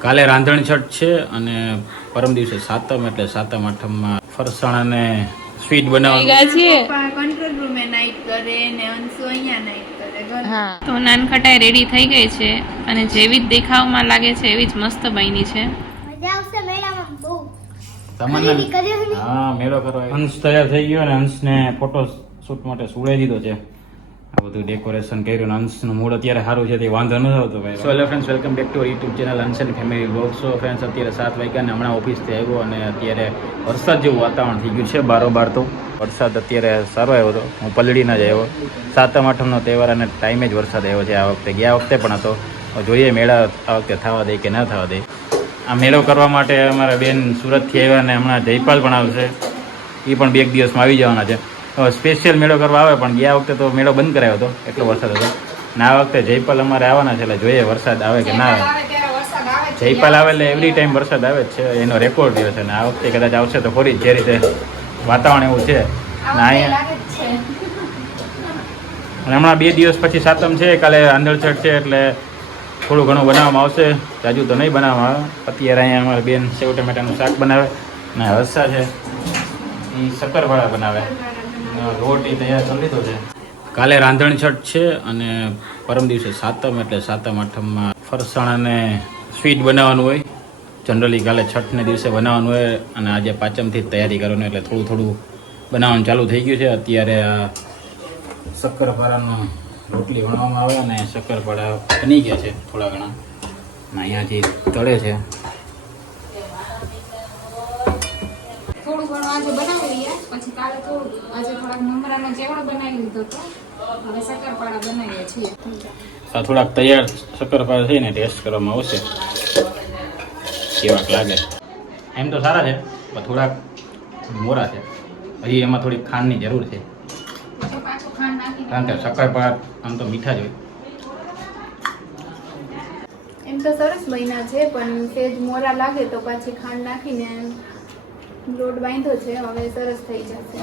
કાલે રાંધણ છઠ છે અને પરમ દિવસે સાતમ એટલે સાતમ આઠમમાં ફરસાણ અને સ્વીટ બનાવવા છીએ. કંટ્રોલ રૂમે નાઈટ કરે ને અંશુ અહીંયા નાઈટ કરે હા. તો નાનખટાઈ રેડી થઈ ગઈ છે અને જેવી જ દેખાવમાં લાગે છે એવી જ મસ્ત બની છે. મજા આવશે મેળામાં બહુ. તમારે ખરીદી કર્યો ને? હા મેળો કરવા હંસ તૈયાર થઈ ગયો અને હંસને ફોટો શૂટ માટે સુડાઈ દીધો છે. આ બધું ડેકોરેશન કર્યું અંશનું મૂળ અત્યારે સારું છે, તે વાંધો ન આવતો ભાઈ. So hello friends welcome back to YouTube channel Ansh and family blog so friends અત્યારે સાત વાગ્યા અને હમણાં ઓફિસથી આવ્યો અને અત્યારે વરસાદ જેવું વાતાવરણ થઈ ગયું છે બારોબાર તો. વરસાદ અત્યારે સારો આવ્યો હતો. હું પલડીના જ આવ્યો. સાતમ, આઠમનો તહેવાર અને ટાઈમે જ વરસાદ આવ્યો છે આ વખતે. ગયા વખતે પણ હતો. જોઈએ મેળા આ વખતે થવા દે કે ના થવા દે. આ મેળો કરવા માટે અમારા બેન સુરતથી આવ્યા અને હમણાં જયપાલ પણ આવશે. એ પણ બે એક દિવસમાં આવી જવાના છે. સ્પેશિયલ મેળો કરવા આવે પણ ગયા વખતે તો મેળો બંધ કરાયો હતો એટલો વરસાદ હતો. ને આ વખતે જયપાલ અમારે આવવાના છે એટલે જોઈએ વરસાદ આવે કે ના આવે. જયપાલ આવે એટલે એવરી ટાઈમ વરસાદ આવે જ છે એનો રેકોર્ડ રહ્યો છે ને આ વખતે કદાચ આવશે તો ખોરી જ રીતે વાતાવરણ એવું છે. ને અહીંયા અને હમણાં બે દિવસ પછી સાતમ છે કાલે આંધળછટ છે એટલે થોડું ઘણું બનાવવામાં આવશે. જાજુ તો નહીં બનાવવામાં આવે. અત્યારે અહીંયા અમારે બેન સેવ ટમેટાનું શાક બનાવે. ને હસ્સા છે એ શક્કરવાળા બનાવે. રોટી તૈયાર કરી લીધો છે. કાલે રાંધણ છઠ છે અને પરમ દિવસે સાતમ એટલે સાતમ આઠમમાં ફરસાણ અને સ્વીટ બનાવવાનું હોય. જનરલી કાલે છઠને દિવસે બનાવવાનું હોય અને આજે પાંચમથી જ તૈયારી કરવાની એટલે થોડું થોડું બનાવવાનું ચાલુ થઈ ગયું છે. અત્યારે આ શક્કરપારાનો રોટલી વણવામાં આવે અને શક્કરપારા બની ગયા છે થોડા ઘણા. અને અહીંયાથી તળે છે. થોડું ઘણું આજે પછી કાલે થોડું આજે થોડાક મમરાનો ચેવડો બનાવી લીધો તો હવે શક્કરપારા બનાવીએ છીએ. આ થોડાક તૈયાર શક્કરપારા થઈને ટેસ્ટ કરવામાં આવશે. કેવાક લાગે. એમ તો સારા છે પણ થોડાક મોરા છે. હજી એમાં થોડી ખાંડની જરૂર છે. કારણ કે શક્કરપારા આમ તો મીઠા જ હોય. એમ તો સરસ મહિના છે પણ સેજ મોરા લાગે તો પાછી ખાંડ નાખીને લોટ બાંધ્યો છે હવે સરસ થઈ જશે.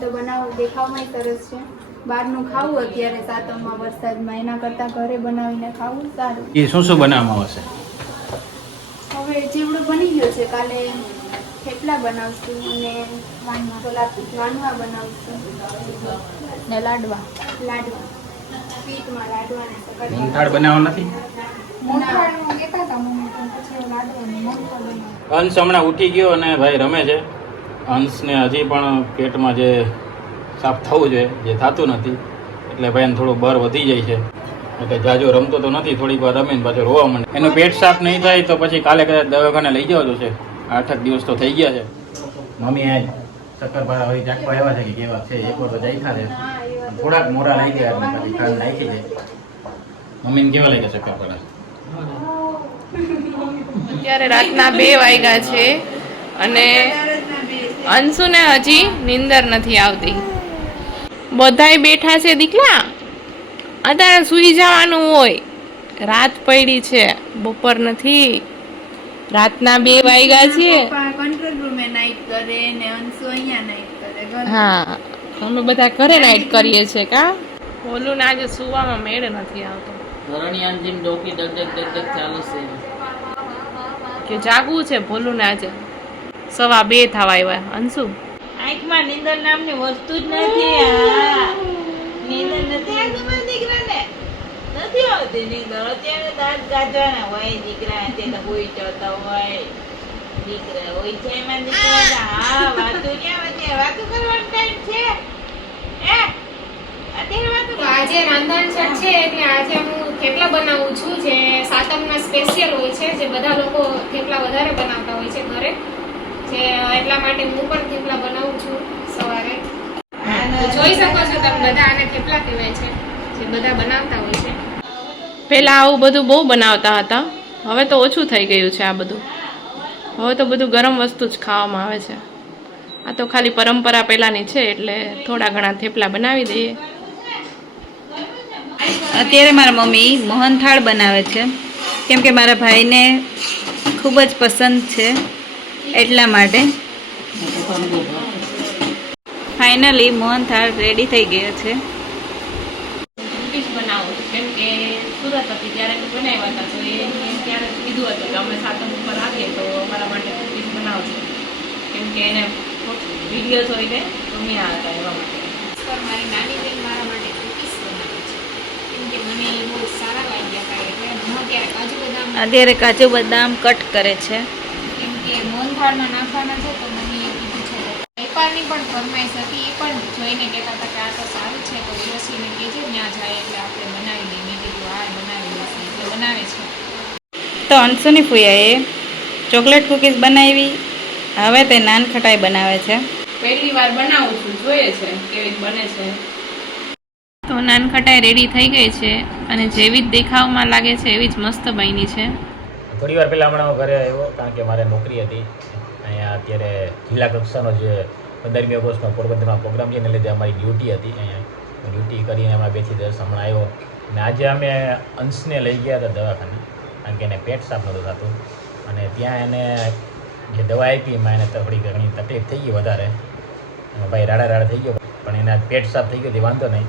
તો બનાવ દેખાવમાંય સરસ છે. બહારનું ખાવું અત્યારે સાતમમાં વરસાદમાં એના કરતાં ઘરે બનાવીને ખાવું સારું. એ શું શું બનાવવામાં આવશે? હવે ચીવડો બની ગયો છે કાલે થેપલા બનાવશું અને વાનવા વાનવા બનાવશું. ને લાડવા? લાડવા. પીઠમાં લાડવા ને બનાવવા નથી? અંશ હમણાં ઉઠી ગયો અને ભાઈ રમે છે. અંશને હજી પણ પેટમાં જે સાફ થવું જોઈએ જે થતું નથી એટલે ભાઈ એને થોડું બર વધી જાય છે. એટલે જાજો રમતો તો નથી થોડીક વાર રમીને પાછો રોવા માંડે. એનું પેટ સાફ નહીં થાય તો પછી કાલે કદાચ દવાખાને લઈ જવા છે. આઠક દિવસ તો થઈ ગયા છે. મમ્મી આજ શક્કરપારા હવે ચાકવા આવ્યા છે કે કેવા છે? એક વાર તો જાય છે થોડાક મોરા લઈ ગયા પછી ખાંડ નાખી દે. મમ્મીને કેવા લાગ્યા શક્કરપારા અત્યારે રાતના બે વાગ્યા છે અને અંશુને હજી નીંદર નથી આવતી. બધાય બેઠા છે દીકલા. અત્યારે સૂઈ જવાનું હોય. રાત પડી છે, બપોર નથી. રાતના બે વાગ્યા છે. હા, અમે બધા ઘરે નાઈટ કરીએ છીએ કા? બોલું ને આજે સુવામાં મેળ નથી આવતો. ધરણિયાન જેમ ડોકી ડગ ડગ ડગ ડગ ચાલુ છે. કે જાગવું છે ભોલું ને આજે? સવા બે થવા આવ્યા અંશુ? આંખમાં નીંદર નામની વસ્તુ જ નથી નીંદર નથી. દીકરાને. નથી આવતી નીંદર. અત્યારે દાંત ગાજવાના હોય દીકરા અત્યારે જતા હોય. દીકરા હોય છે એમાં દીકરા હા વાતો ક્યાં વચ્ચે? વાતો કરવાનો ટાઈમ છે. હે? અત્યારે વાતો આજે રાંધણ છે એટલે આજે હું થેપલા બનાવું છું જે સાતમના સ્પેશિયલ હોય છે જે બધા લોકો થેપલા વધારે બનાવતા હોય છે ઘરે. જે એટલા માટે હું પણ થેપલા બનાવું છું સવારે. જોઈ શકો છો તમે બધા આને થેપલા કહેવાય છે જે બધા બનાવતા હોય છે. પહેલા આવું બધું બહુ બનાવતા હતા હવે તો ઓછું થઈ ગયું છે આ બધું. હવે તો બધું ગરમ વસ્તુ જ ખાવામાં આવે છે. આ તો ખાલી પરંપરા પહેલાંની છે એટલે થોડા ઘણા થેપલા બનાવી દઈએ. અત્યારે મારા મમ્મી મોહનથાળ બનાવે છે. કેમ કે મારા ભાઈને ખૂબ જ પસંદ છે એટલા માટે. ફાઇનલી મોહનથાળ રેડી થઈ ગયો છે. ડીશ બનાવું છું. કેમ કે સુરત હતી ત્યારે બનાવ્યા હતા તો એ મેં ત્યારે કીધું હતું કે અમે સાતમ ઉપર આવીએ તો અમારા માટે કુકીઝ બનાવજો. કેમ કે એને વીડિયો જોઈને ગમ્યા હતા એવા માટે. મારી નાની બેન મારા માટે કૂકીઝ બનાવે છે કેમ કે મને એ બહુ સારા લાગ્યા હતા એટલે હું અત્યારે કાજુ બદામ અત્યારે કાજુ બદામ કટ કરે છે. કેમ કે મોહનથાળમાં નાખવાના છે તો મમ્મીએ કીધું છે વેપારની પણ ફરમાઈશ હતી. એ પણ જોઈને કહેતા હતા કે આ તો સારું છે તો વિરોસીને કહેજો ત્યાં જાય એટલે આપણે બનાવી દઈએ. મેં કીધું બનાવી દઈશું એટલે બનાવે છે. તો અંશુની ફૂયાએ ચોકલેટ કૂકીઝ બનાવી. હવે તે નાન ખટાઈ બનાવે છે. પહેલી વાર બનાવું છું જોઈએ છે કેવી બને છે. નાનખટાઈ રેડી થઈ ગઈ છે અને જેવી જ દેખાવમાં લાગે છે એવી જ મસ્ત બની છે. થોડી વાર પહેલાં હમણાં હું ઘરે આવ્યો કારણ કે મારે નોકરી હતી. અહીંયા અત્યારે જિલ્લા કક્ષાનો જે પંદરમી ઓગસ્ટનો પોરબંદરમાં પ્રોગ્રામ છે, એને લીધે અમારી ડ્યુટી હતી અહીંયા. ડ્યુટી કરીને એમાં બેથી દસ હમણાં આવ્યો. અને આજે અમે અંશને લઈ ગયા હતા દવાખાને, કારણ કે એને પેટ સાફ નહોતું થતું. અને ત્યાં એને જે દવા આપી એમાં એને થોડી ઘણી તકલીફ થઈ ગઈ વધારે. ભાઈ રાડા રાડા થઈ ગયો. પણ એના પેટ સાફ થઈ ગયો, તે વાંધો નહીં.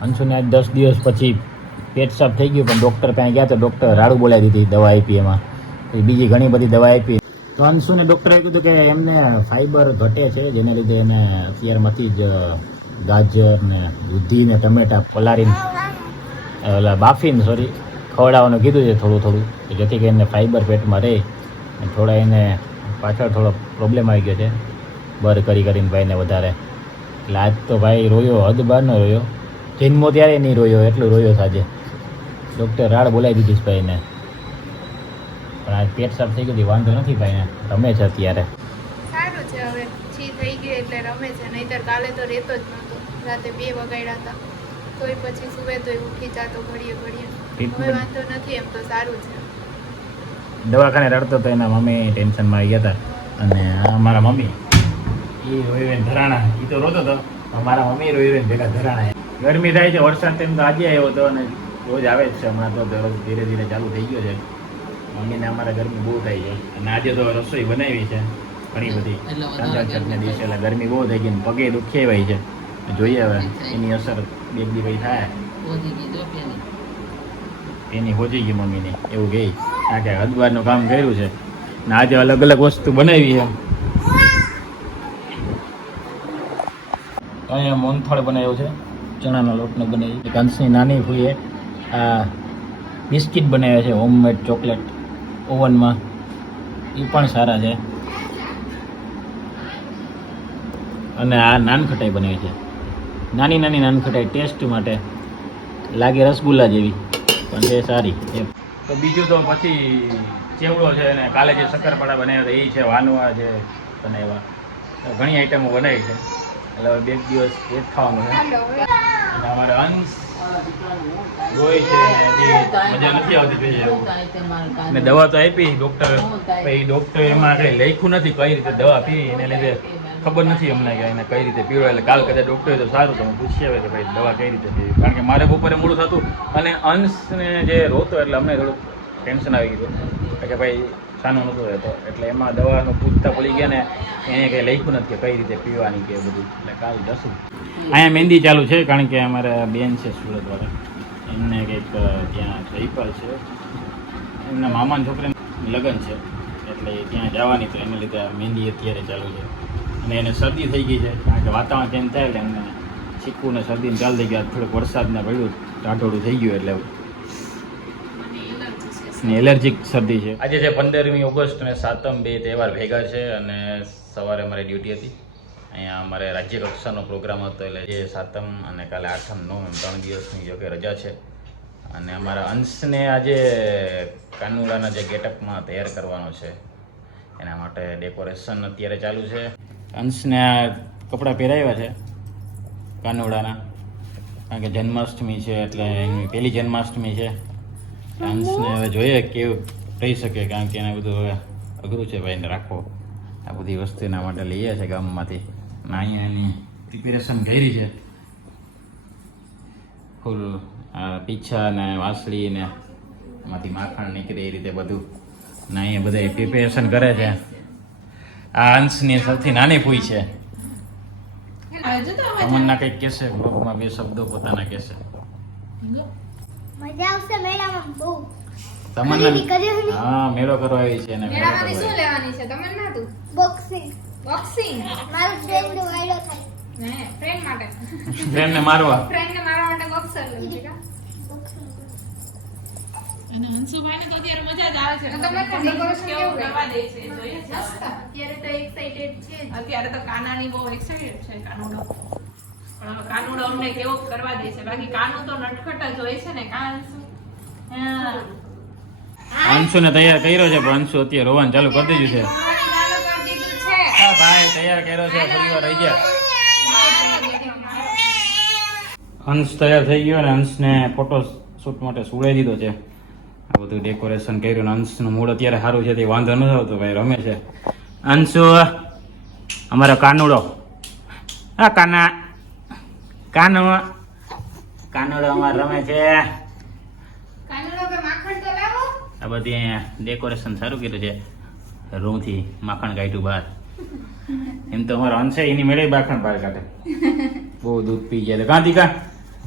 અંશુને આજ દસ દિવસ પછી પેટ સાફ થઈ ગયું, પણ ડૉક્ટર પાસે ગયા તો ડૉક્ટર રાડું બોલાવી દીધી દવા આપી એમાં. પછી બીજી ઘણી બધી દવા આપી. તો અંશુને ડૉક્ટરે કીધું કે એમને ફાઈબર ઘટે છે, જેને લીધે એને અત્યારમાંથી જ ગાજર ને દૂધી ને ટમેટા પલાળીને ઓલા બાફીને સોરી ખવડાવવાનું કીધું છે થોડું થોડું જેથી કરીને ફાઈબર પેટમાં રહે. અને થોડા એને પાછળ થોડો પ્રોબ્લેમ આવી ગયો છે. બર કરી કરીને ભાઈને વધારે. એટલે આજ તો ભાઈ રોયો, હદ બહારનો રોયો. જન્મો ત્યારે નહીં રોયો એટલો રોયો સાજે ડૉક્ટર રાડ બોલાવી દીધી છે ભાઈને. પણ આજ પેટ સાફ થઈ ગયું વાંધો નથી ભાઈને. રમે છે અત્યારે. સારું છે હવે છી થઈ ગઈ એટલે રમે છે નહીતર કાલે તો રહેતો જ નહોતો. રાતે બે વગાડ્યા હતા. તોય પછી સુવે તોય ઉઠી જાતો ઘડીએ ઘડીએ. હવે વાંધો નથી એમ તો સારું છે. દવાખાને રડતો તો એના મમ્મી ટેન્શનમાં આવી ગયા હતા. અને મારા મમ્મી એ રોઈ ધરાણા એ તો રોતો હતો મારા મમ્મી રોઈ રોઈને ભેગા ધરાણા ગરમી થાય છે વરસાદ તેમ તો આજે આવ્યો હતો અને રોજ આવે જ છે હમણાં તો દરરોજ ધીરે ધીરે ચાલુ થઈ ગયો છે. મમ્મીને અમારા ગરમી બહુ થાય છે. અને આજે તો રસોઈ બનાવી છે ઘણી બધી. દિવસે એટલે ગરમી બહુ થઈ ગઈ ને પગે દુખી હોય છે. જોઈએ હવે એની અસર બે દી ભાઈ થાય. એની હોજી ગઈ મમ્મીની એવું કહે કારણ કે હદવારનું કામ કર્યું છે. ને આજે અલગ અલગ વસ્તુ બનાવી છે. અહીંયા મોનથળ બનાવ્યો છે. ચણાના લોટનો બનાવી છે કંસની નાની ફૂઈએ આ બિસ્કિટ બનાવ્યા છે હોમમેડ ચોકલેટ ઓવનમાં એ પણ સારા છે. અને આ નાનખટાઈ બનાવી છે. નાની નાની નાનખટાઈ ટેસ્ટ માટે લાગે રસગુલ્લા જેવી, પણ તે સારી. તો બીજું તો પછી ચેવડો છે અને કાલે જે શક્કરપાડા બનાવ્યા હતા એ છે, વાનવા જે બનાવ્યા. ઘણી આઈટમો બનાવી છે. એટલે બે દિવસ એ જ ખાવાનું છે. અને અમારે અંશ છે મજા નથી આવતી જોઈએ દવા તો આપી ડોક્ટર પછી ડોક્ટર એમાં કઈ લખ્યું નથી કઈ રીતે દવા પી એને લીધે ખબર નથી અમને કે એને કઈ રીતે પીવો એટલે કાલ કદાચ ડોક્ટરે તો સારું તો પૂછી આવે કે ભાઈ દવા કઈ રીતે પીવી. કારણ કે મારે બપોરે મોડું થતું અને અંશને જે રોતો એટલે અમને થોડુંક ટેન્શન આવી ગયું કે ભાઈ સાનો નહોતો રહેતો. એટલે એમાં દવાનું પૂછતા પડી ગયા ને, એને કંઈ લખ્યું નથી કે કઈ રીતે પીવાની કે બધું. એટલે કાલ જશું. અહીંયા મહેંદી ચાલુ છે, કારણ કે અમારે બેન છે સુરતવાળા એમને કંઈક ત્યાં જયપાલ છે. એમના મામાના છોકરાને લગ્ન છે. એટલે ત્યાં જવાની તો એને લીધે મહેંદી અત્યારે ચાલુ છે. અને એને શરદી થઈ ગઈ છે, કારણ કે વાતાવરણ ચેન્જ થાય એટલે એમને છીકવું ને શરદીને ચાલુ થઈ ગયા. થોડુંક વરસાદને પડ્યું ટાઢોળું થઈ ગયું એટલે ને એલર્જીક શરદી છે. આજે છે પંદરમી ઓગસ્ટ અને સાતમ બે તહેવાર ભેગા છે અને સવારે અમારી ડ્યુટી હતી. અહીંયા અમારે રાજ્ય કક્ષાનો પ્રોગ્રામ હતો એટલે જે સાતમ અને કાલે આઠમ નવ એમ ત્રણ દિવસની જો કે રજા છે. અને અમારા અંશને આજે કાનુડાના જે ગેટઅપમાં તૈયાર કરવાનો છે. એના માટે ડેકોરેશન અત્યારે ચાલુ છે. અંશને આ કપડાં પહેરાવ્યા છે કાનુડાના. કારણ કે જન્માષ્ટમી છે એટલે એની પહેલી જન્માષ્ટમી છે. અંશને હવે જોઈએ કેવું થઈ શકે કારણ કે એને બધું હવે અઘરું છે ભાઈને રાખવો. આ બધી વસ્તુ એના માટે લઈએ છે ગામમાંથી. અહીંયા એની પ્રિપેરેશન કરી છે. ફૂલ પીછા ને વાસળી ને એમાંથી માખણ નીકળે એ રીતે બધું. ને અહીંયા બધા પ્રિપેરેશન કરે છે. આ અંશની સૌથી નાની પૂઈ છે. અમનના કંઈક કહેશે બ્લોગમાં બે શબ્દો પોતાના કહેશે. મજા આવશે મેળામાં બહુ. ખરીદી કરી તમન્ના હતી? હા મેળો કરવા આવી છે ને મેળો શું લેવાની છે? તમને ના તું બોક્સિંગ બોક્સિંગ મારું ફ્રેન્ડ વાયડો થાય. હે ફ્રેન્ડ માટે. ફ્રેન્ડ ને મારવા? ફ્રેન્ડ ને મારવા માટે બોક્સર લેવું છે કા? અને હંસુભાઈને તો અત્યારે મજા જ આવે છે. તો તમને કેવું કરવા દે છે જોઈએ છે અત્યારે તો એક્સાઇટેડ છે. અત્યારે તો કાનાની બહુ એક્સાઇટેડ છે કાનુડો. કાનુડો અમને કેવો કરવા દે છે? બાકી કાનુ તો નટખટ જ હોય છે ને કાન અંશુ? ને તૈયાર કર્યો છે, પણ અંશુ અત્યારે રોવાનું ચાલુ કરી દીધું છે. હા, ભાઈ, તૈયાર કર્યો છે ફરી વાર રહી ગયા. અંશ તૈયાર થઈ ગયો ને, અંશને ફોટો શૂટ માટે સુડાઈ દીધો છે. આ બધું ડેકોરેશન કર્યું ને, અંશનું મૂડ અત્યારે સારું છે, તે વાંધો ન આવતો, ભાઈ, રમે છે. અંશુ, અમારો કાનુડો. હા કાના કાનો કાનુડો અમાર રમે છે. કે આ બધી અહીંયા ડેકોરેશન સારું કર્યું છે. રૂમથી માખણ કાઢ્યું બહાર. એમ તો અમારો અંશે એની મેળે માખણ બહાર કાઢે. બહુ દૂધ પી ગયા તો. દીકા? કા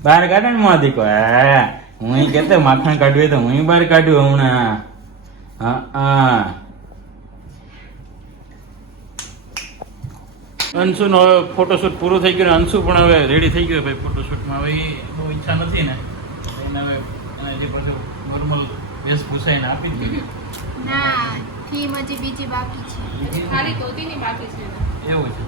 બહાર કાઢે ને માં દીકો? હે. કેતો કહેતો માખણ કાઢ્યું તો હું બહાર કાઢ્યું હમણાં. હા હા. અંશુનો હવે ફોટોશૂટ પૂરું થઈ ગયું ને અંશુ પણ હવે રેડી થઈ ગયો ભાઈ ફોટોશૂટમાં હવે એ બહુ ઈચ્છા નથી ને. એને હવે એને જે પાછું નોર્મલ વેશભૂષા એને આપી દીધી. ના થીમ હજી બીજી બાકી છે. ખાલી ધોતીની બાકી છે એવું છે?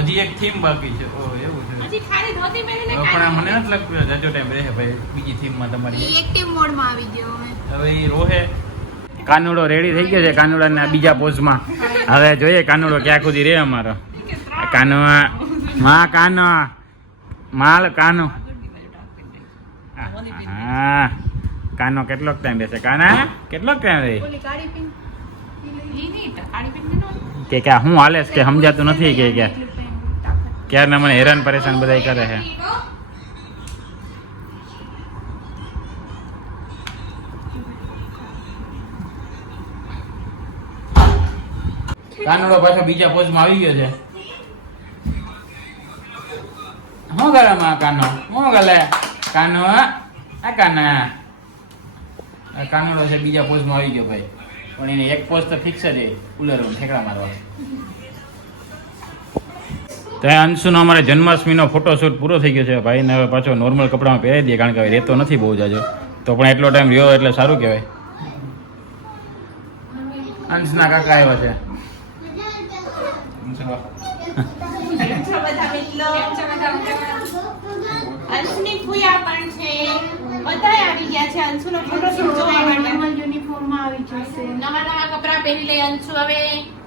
હજી એક થીમ બાકી છે. ઓ એવું છે. હજી ખાલી ધોતી પહેરીને પણ મને નથી લાગતું જાજો ટાઈમ રહે ભાઈ બીજી થીમમાં તમારી એક્ટિવ મોડમાં આવી ગયો હવે. હવે એ રોહે. કાનુડો રેડી થઈ ગયો છે કાનુડાના બીજા પોઝમાં હવે જોઈએ કાનુડો ક્યાં સુધી રે અમારો. કાનો માં કાનો માલ કાનો. હા કાનો કેટલોક ટાઈમ બેસે? કાના? કેટલોક ટાઈમ રહે? કે કે હું હાલે કે સમજાતું નથી કે કે? ક્યારના મને હેરાન પરેશાન બધા કરે છે? કાનડો પાછો બીજા પોઝમાં આવી ગયો છે. શું કરે માં કાનો શું ગલે કાનો આ કાના આ કાનુડો છે બીજા પોઝમાં આવી ગયો ભાઈ. પણ એને એક પોઝ તો ફિક્સ જ છે ઉલર ઠેકડા મારવા. તો અંશુનો અમારે જન્માષ્ટમીનો ફોટોશૂટ પૂરો થઈ ગયો છે. ભાઈ ને હવે પાછો નોર્મલ કપડામાં પહેરી દઈએ કારણ કે હવે રહેતો નથી બહુ જાજો તો પણ એટલો ટાઈમ રહ્યો એટલે સારું કહેવાય. અંશના કાકા આવ્યા છે. અંશના. ફૂયા પણ છે. બધાય આવી ગયા છે અંશુનો ફોટો જોવા માટે. યુનિફોર્મમાં આવી જશે. નવા નવા કપડાં પહેરી લે અંશુ હવે.